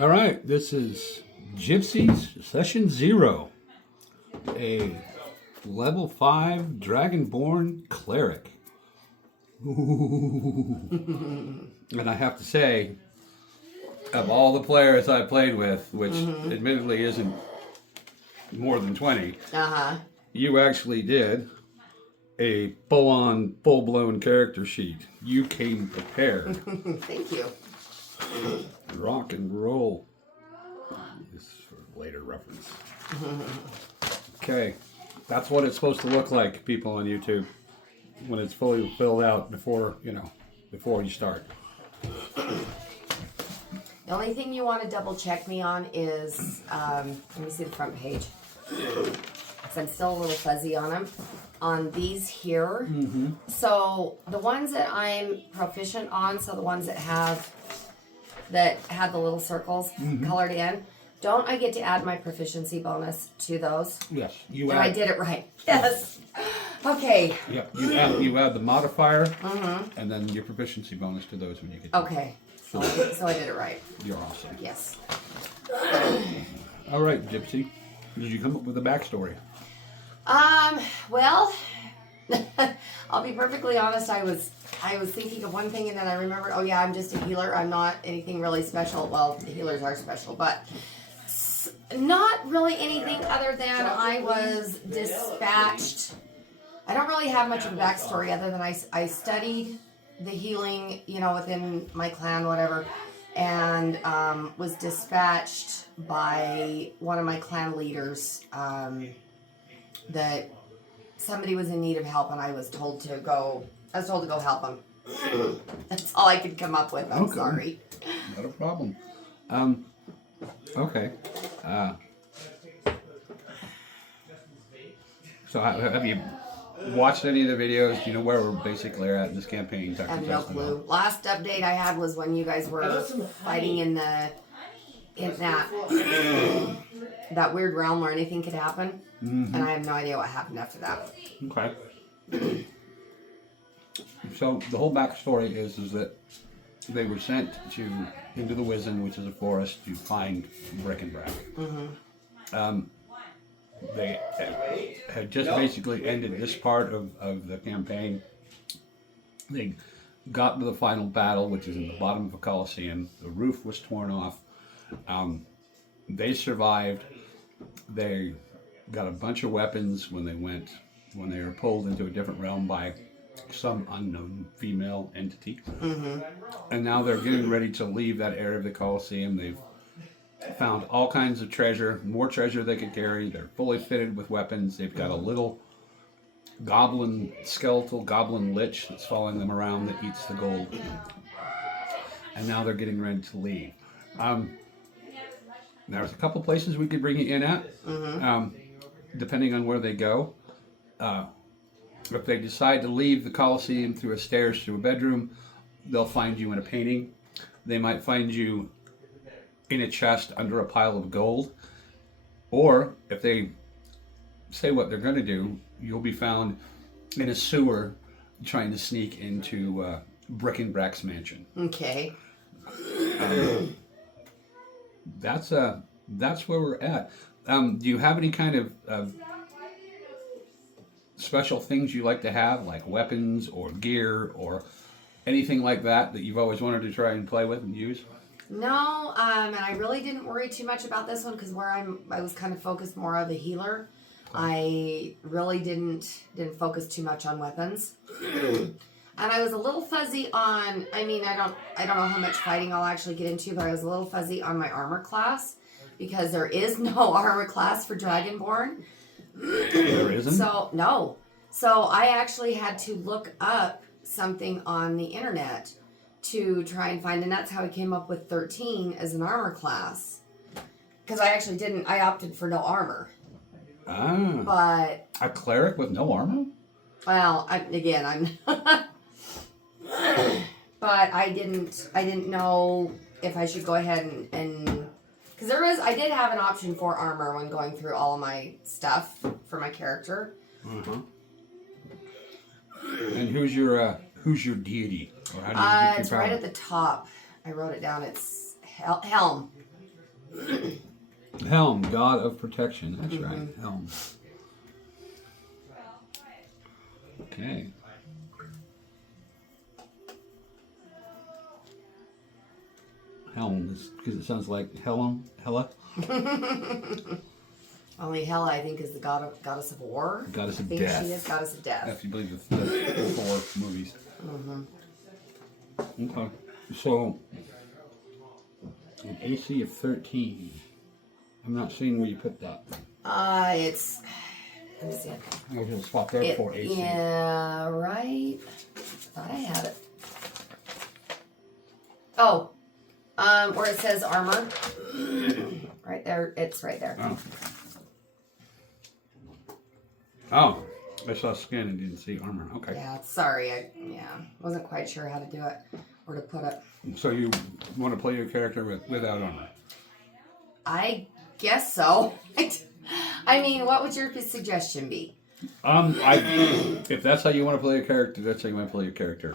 All right, this is Gypsy's Session 0, a level 5 Dragonborn Cleric. Ooh. And I have to say, of all the players I played with, which admittedly isn't more than 20, you actually did a full-on, full-blown character sheet. You came prepared. Thank you. Rock and roll. This is for later reference. Okay, that's what it's supposed to look like, people on YouTube, when it's fully filled out before you start. The only thing you want to double check me on is, let me see the front page. Because I'm still a little fuzzy on them. On these here. So the ones that I'm proficient on, so the ones that have the little circles colored in, don't I get to add my proficiency bonus to those? Yes, I did it right. Yes. Okay. Yep, you add the modifier, and then your proficiency bonus to those when you get to Okay. So I did it right. You're awesome. Yes. All right, Gypsy. Did you come up with a backstory? Well, I'll be perfectly honest. I was thinking of one thing, and then I remembered, oh yeah, I'm just a healer. I'm not anything really special. Well, the healers are special, but not really anything other than I was dispatched. I don't really have much of a backstory other than I studied the healing, within my clan, whatever, and was dispatched by one of my clan leaders that somebody was in need of help, and I was told to go help them. That's all I could come up with. I'm sorry. Not a problem. Okay. So have you watched any of the videos? Do you know where we're basically at in this campaign? I have no clue. Last update I had was when you guys were fighting in that weird realm where anything could happen, and I have no idea what happened after that. Okay. So the whole backstory is that they were sent into the Ujn, which is a forest, to find bric-a-brac. They had just basically ended this part of the campaign. They got to the final battle, which is in the bottom of a coliseum. The roof was torn off. They survived. They got a bunch of weapons when they were pulled into a different realm by some unknown female entity. And now they're getting ready to leave that area of the coliseum. They've found all kinds of treasure, more treasure they could carry. They're fully fitted with weapons. They've got a little skeletal goblin lich that's following them around that eats the gold. And now they're getting ready to leave. There's a couple places we could bring you in at, depending on where they go. If they decide to leave the Colosseum through stairs to a bedroom, they'll find you in a painting. They might find you in a chest under a pile of gold. Or if they say what they're going to do, you'll be found in a sewer trying to sneak into bric-a-brac's mansion. Okay. That's where we're at. Do you have any kind of special things you like to have, like weapons or gear or anything like that you've always wanted to try and play with and use? No, and I really didn't worry too much about this one because I was kind of focused more of a healer. I really didn't focus too much on weapons. And I was a little fuzzy on, I don't know how much fighting I'll actually get into, but I was a little fuzzy on my armor class because there is no armor class for Dragonborn. There isn't? No. So I actually had to look up something on the internet to try and find, and that's how I came up with 13 as an armor class. Because I opted for no armor. But a cleric with no armor? Well, I'm but I didn't know if I should go ahead and because I did have an option for armor when going through all of my stuff for my character. And who's your deity? Or how do you It's right at the top. I wrote it down. It's Helm. Helm, god of protection. That's right. Helm. Okay. Helm, because it sounds like Hela. Only Hela, I think, is the goddess of war. Goddess of I think death. she is goddess of death. If you believe the 4 movies. Okay. So, an AC of 13. I'm not seeing where you put that. It's. Let me see. I'll just swap there for AC. Yeah, right. Thought I had it. Oh, where it says armor. Right there. It's right there. Oh, I saw skin and didn't see armor. Okay. Yeah, sorry. I wasn't quite sure how to do it or to put it. So you want to play your character without armor? I guess so. I mean, what would your suggestion be? If that's how you want to play a character, that's how you want to play your character.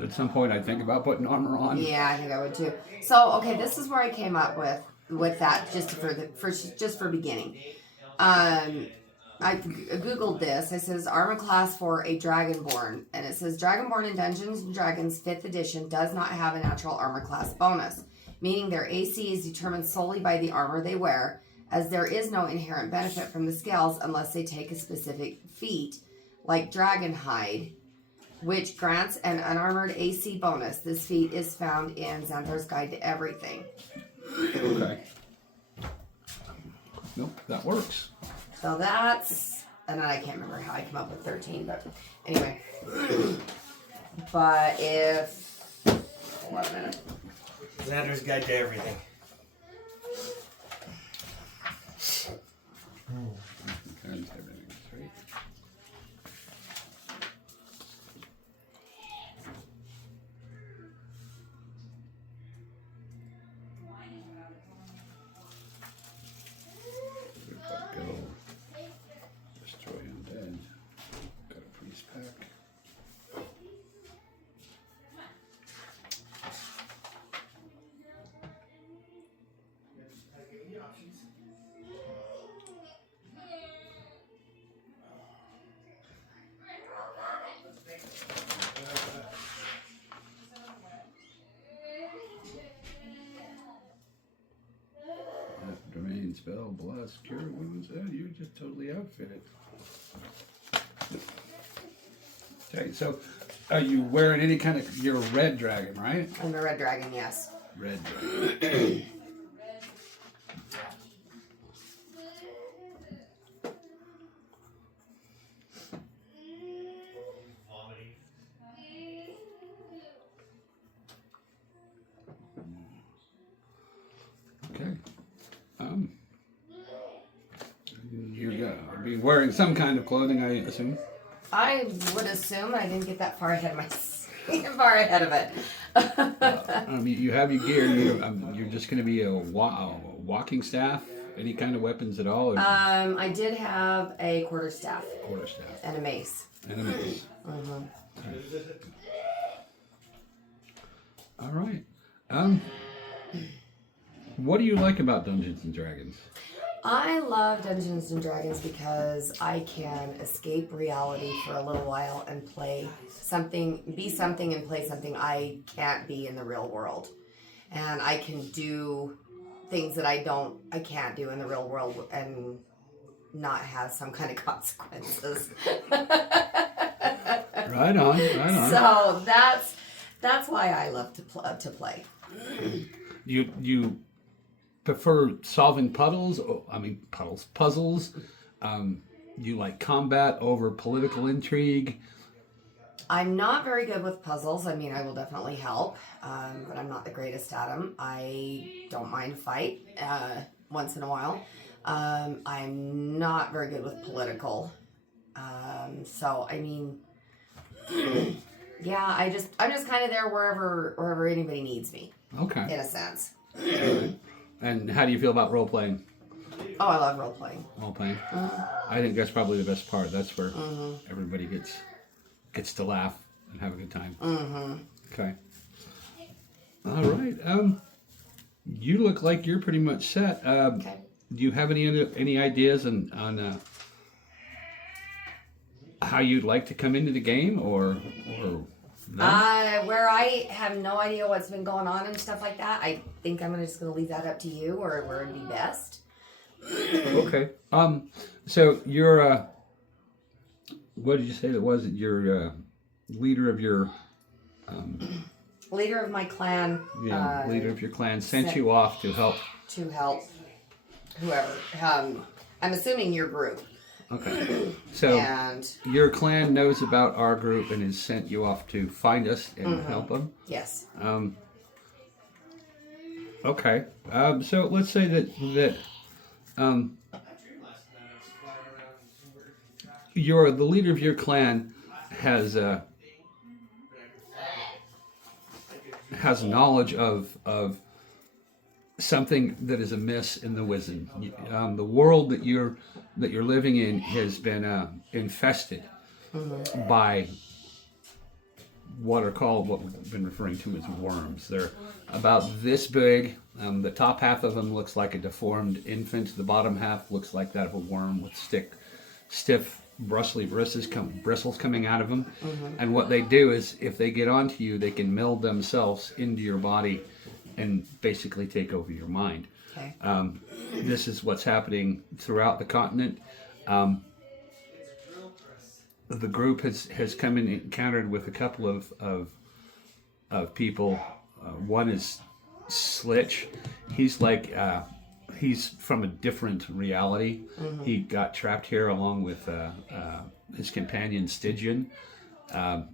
At some point, I'd think about putting armor on. Yeah, I think I would too. So, okay, this is where I came up with that just for beginning. I googled this. It says armor class for a Dragonborn, and it says Dragonborn in Dungeons and Dragons 5th edition does not have a natural armor class bonus, meaning their AC is determined solely by the armor they wear, as there is no inherent benefit from the scales unless they take a specific feat, like Dragonhide, which grants an unarmored AC bonus. This feat is found in Xanathar's Guide to Everything. Okay. Nope, that works. So that's, and I can't remember how I came up with 13, but anyway. But if, hold on a minute. Xanathar's Guide to Everything. Spell, bless, cure wounds. You're just totally outfitted. Okay, so are you wearing any kind of... You're a red dragon, right? I'm a red dragon, yes. Red dragon. Okay. You're going to be wearing some kind of clothing, I assume. I would assume. I didn't get that far ahead of it. You have your gear. You're just going to be a walking staff. Any kind of weapons at all? Or? I did have a quarterstaff. Quarterstaff. And a mace. And a mace. Okay. All right. What do you like about Dungeons and Dragons? I love Dungeons and Dragons because I can escape reality for a little while and play something, be something and play something I can't be in the real world. And I can do things that I can't do in the real world and not have some kind of consequences. Right on. So that's why I love to play. You prefer solving puzzles? You like combat over political intrigue? I'm not very good with puzzles. I mean, I will definitely help, but I'm not the greatest at them. I don't mind a fight once in a while. I'm not very good with political. So, I mean, yeah, I'm just kind of there wherever anybody needs me. Okay. In a sense. And how do you feel about role playing? Oh, I love role playing. Role playing. I think that's probably the best part. That's where everybody gets to laugh and have a good time. Okay. All right. You look like you're pretty much set. Okay. Do you have any ideas on how you'd like to come into the game, or no? Where I have no idea what's been going on and stuff like that, I think I'm just gonna leave that up to you, or where it'd be best. Okay. So you're what did you say that was it? Your leader of your Leader of my clan. Leader of your clan sent you off to help. To help whoever. I'm assuming your group. Okay. So And your clan knows about our group and has sent you off to find us and help them. yes. Okay. So let's say that you're the leader of your clan has knowledge of something that is amiss in the Wizen. The world that you're living in has been infested by what we've been referring to as worms. They're about this big. The top half of them looks like a deformed infant. The bottom half looks like that of a worm with stiff, bristly bristles coming out of them. And what they do is, if they get onto you, they can meld themselves into your body and basically take over your mind. Okay. This is what's happening throughout the continent. The group has come and encountered with a couple of people. One is Slitch. He's like he's from a different reality. He got trapped here along with his companion Stygian, and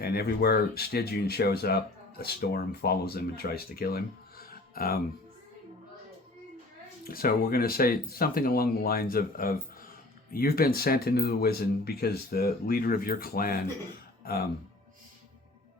everywhere Stygian shows up, a storm follows him and tries to kill him. So we're going to say something along the lines of you've been sent into the Wizen because the leader of your clan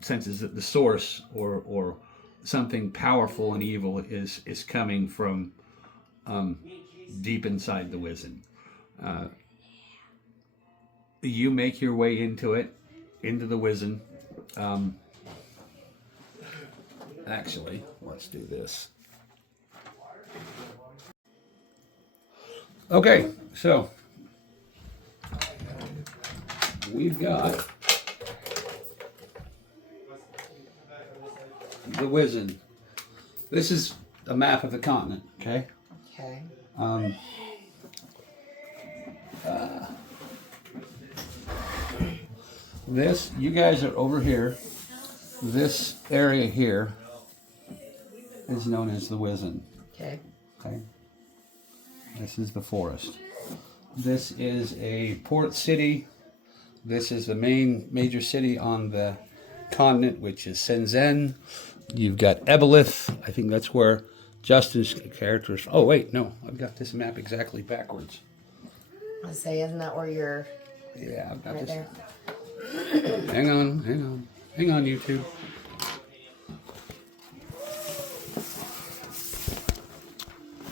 senses that the source or something powerful and evil is coming from deep inside the Wizen. You make your way into the Wizen. Actually, let's do this. Okay, so we've got the Wizen. This is a map of the continent, okay? Okay. This, you guys are over here. This area here is known as the Wizen. Okay. Okay. This is the forest. This is a port city. This is the major city on the continent, which is Shenzhen. You've got Ebelith. I think that's where Justin's character is. Oh, wait, no. I've got this map exactly backwards. I say, isn't that where you're Yeah, I've got right this. there? Hang on, you two.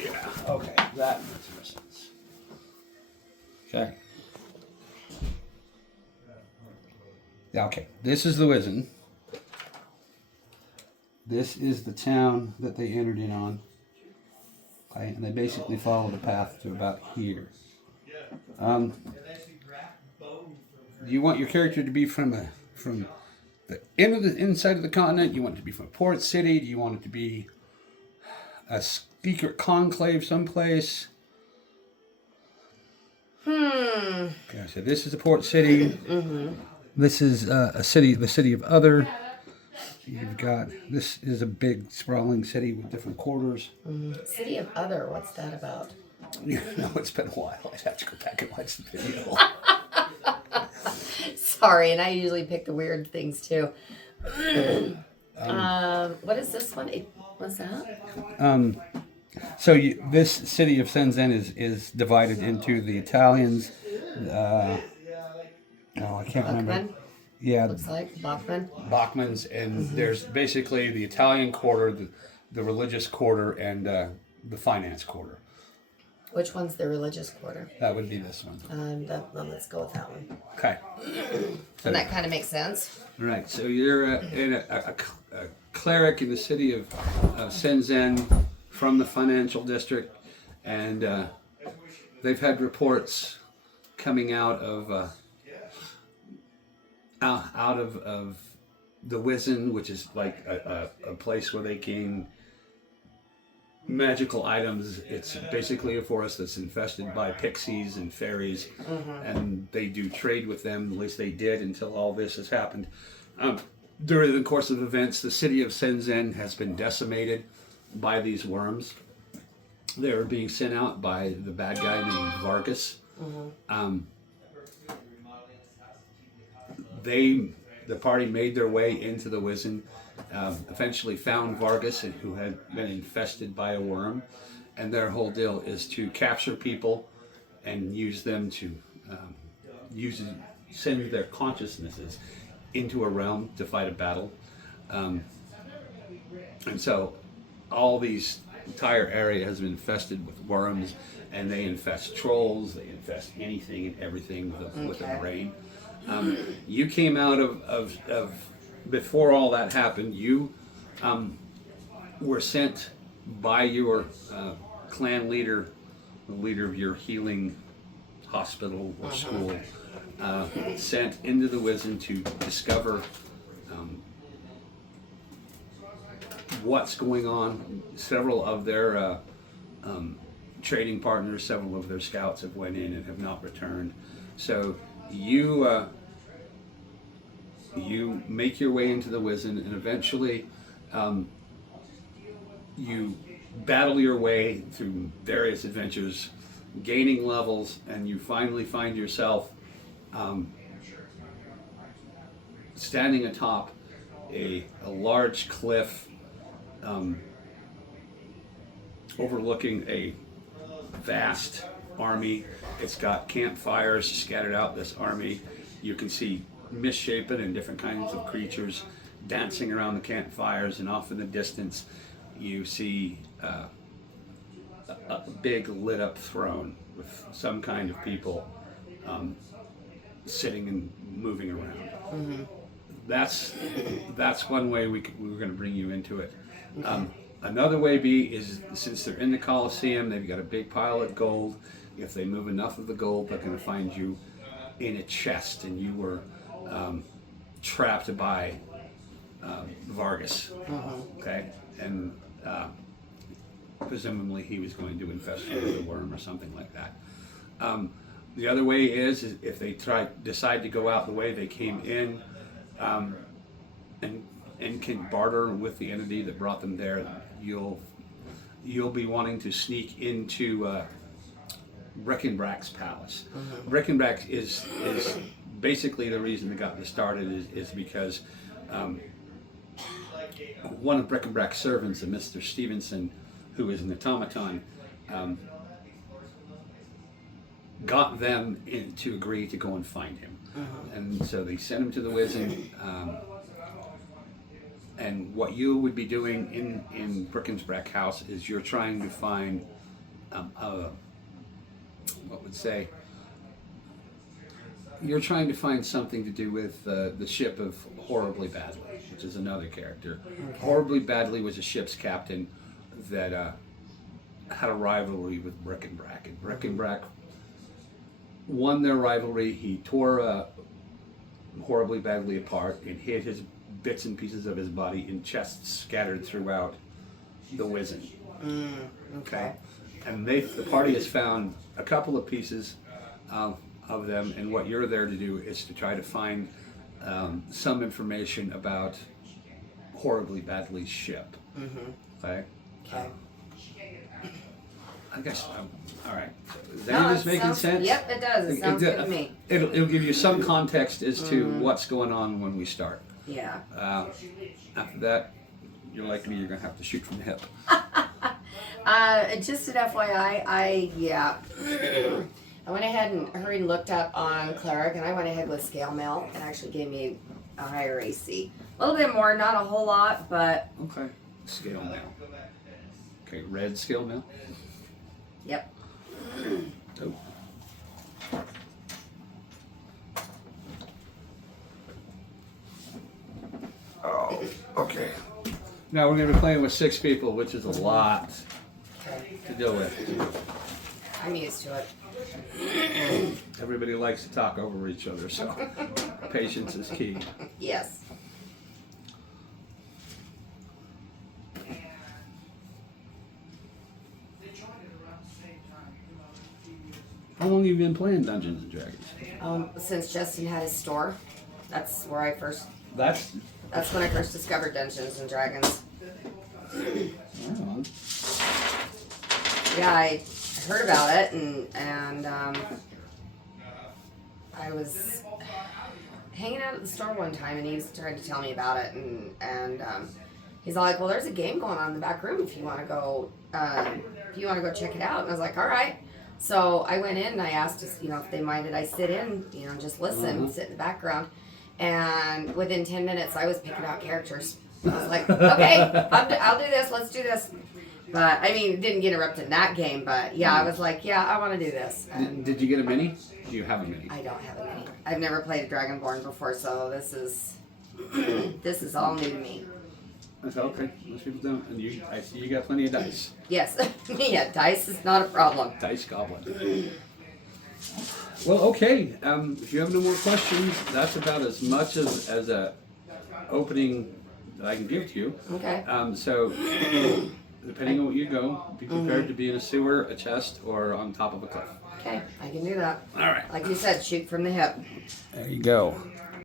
Yeah, okay, that makes more sense. Okay. Yeah, okay, this is the Wizen. This is the town that they entered in on. Okay, and they basically follow the path to about here. Do you want your character to be from the inside of the continent? You want it to be from a port city? Do you want it to be a secret conclave someplace? Okay, so this is a port city. This is the city of Other. You've got, this is a big sprawling city with different quarters. City of Other, what's that about? You know, it's been a while. I'd have to go back and watch the video. Sorry, and I usually pick the weird things too. What is this one? What's that? So this city of Shenzhen is divided into the Italians. I can't remember. Bachman? Yeah, Looks like Bachman. Bachmans, and there's basically the Italian quarter, the religious quarter, and the finance quarter. Which one's the religious quarter? That would be this one. Then let's go with that one. Okay. And that kind of makes sense. Right. So you're in a cleric in the city of Shenzhen from the financial district, and they've had reports coming out of the Ujn, which is like a place where they gain magical items. It's basically a forest that's infested by pixies and fairies, and they do trade with them. At least they did until all this has happened. During the course of events, the city of Shenzhen has been decimated by these worms. They were being sent out by the bad guy named Vargas. The party made their way into the Ujn, eventually found Vargas, who had been infested by a worm, and their whole deal is to capture people and use them to send their consciousnesses into a realm to fight a battle. And so all these entire area has been infested with worms, and they infest trolls, they infest anything and everything with a brain. You came out of before all that happened, you were sent by your clan leader, the leader of your healing hospital or school, sent into the Ujn to discover what's going on. Several of their trading partners, several of their scouts have went in and have not returned. So you make your way into the Ujn, and eventually you battle your way through various adventures, gaining levels, and you finally find yourself standing atop a large cliff overlooking a vast army. It's got campfires scattered out this army. You can see misshapen and different kinds of creatures dancing around the campfires, and off in the distance you see a big lit up throne with some kind of people sitting and moving around. That's one way we were going to bring you into it. Another way is, since they're in the Colosseum, they've got a big pile of gold. If they move enough of the gold, they're going to find you in a chest, and you were trapped by Vargas. Okay, and presumably he was going to infest you with a worm or something like that. The other way is if they decide to go out the way they came in, and can barter with the entity that brought them there, you'll be wanting to sneak into Breckenbrack's palace. Breckenbrack is basically the reason they got this started is because one of Breckenbrack's servants, a Mr. Stevenson, who is an automaton, got them to agree to go and find him. And so they sent him to the Ujn. And what you would be doing in Breckenbrack house is you're trying to find you're trying to find something to do with the ship of Horribly Badly, which is another character. Horribly Badly was a ship's captain that had a rivalry with Breckenbrack, and Breckenbrack won their rivalry. He tore Horribly Badly apart and hid his bits and pieces of his body in chests scattered throughout the Ujn. Okay, and the party has found a couple of pieces of them, and what you're there to do is to try to find some information about Horribly Badly's ship. Okay. I guess, all right. Is any of this making sense? Yep, it does. It sounds good to me. It'll give you some context as to what's going on when we start. Yeah. After that, you're like me, you're going to have to shoot from the hip. Just an FYI, I went ahead and hurried and looked up on Cleric, and I went ahead with Scale Mail. It actually gave me a higher AC. A little bit more, not a whole lot, but... Okay. Scale Mail. Okay, red Scale Mail? Yep. Oh. Oh, okay. Now we're going to be playing with 6 people, which is a lot to deal with. I'm used to it. Everybody likes to talk over each other, so patience is key. Yes. How long have you been playing Dungeons and Dragons? Since Justin had his store, that's where I first. That's That's when I first discovered Dungeons and Dragons. oh, Yeah, I heard about it, and I was hanging out at the store one time, and he was trying to tell me about it, and he's all like, "Well, there's a game going on in the back room if you want to go check it out." And I was like, "All right." So I went in and I asked, if they minded I sit in, just listen, sit in the background, and within 10 minutes I was picking out characters. I was like, "Okay, I'll do this. Let's do this." But I mean, it didn't get interrupted in that game. But yeah, I was like, "Yeah, I want to do this." And did you get a mini? Do you have a mini? I don't have a mini. I've never played a Dragonborn before, so this is this is all new to me. That's okay. Most people don't. And I see you got plenty of dice. Yes, yeah, dice is not a problem. Dice goblin. Well, okay. If you have no more questions, that's about as much as a opening that I can give to you. Okay. So, depending on what you go, be prepared to be in a sewer, a chest, or on top of a cliff. Okay, I can do that. All right. Like you said, shoot from the hip. There you go.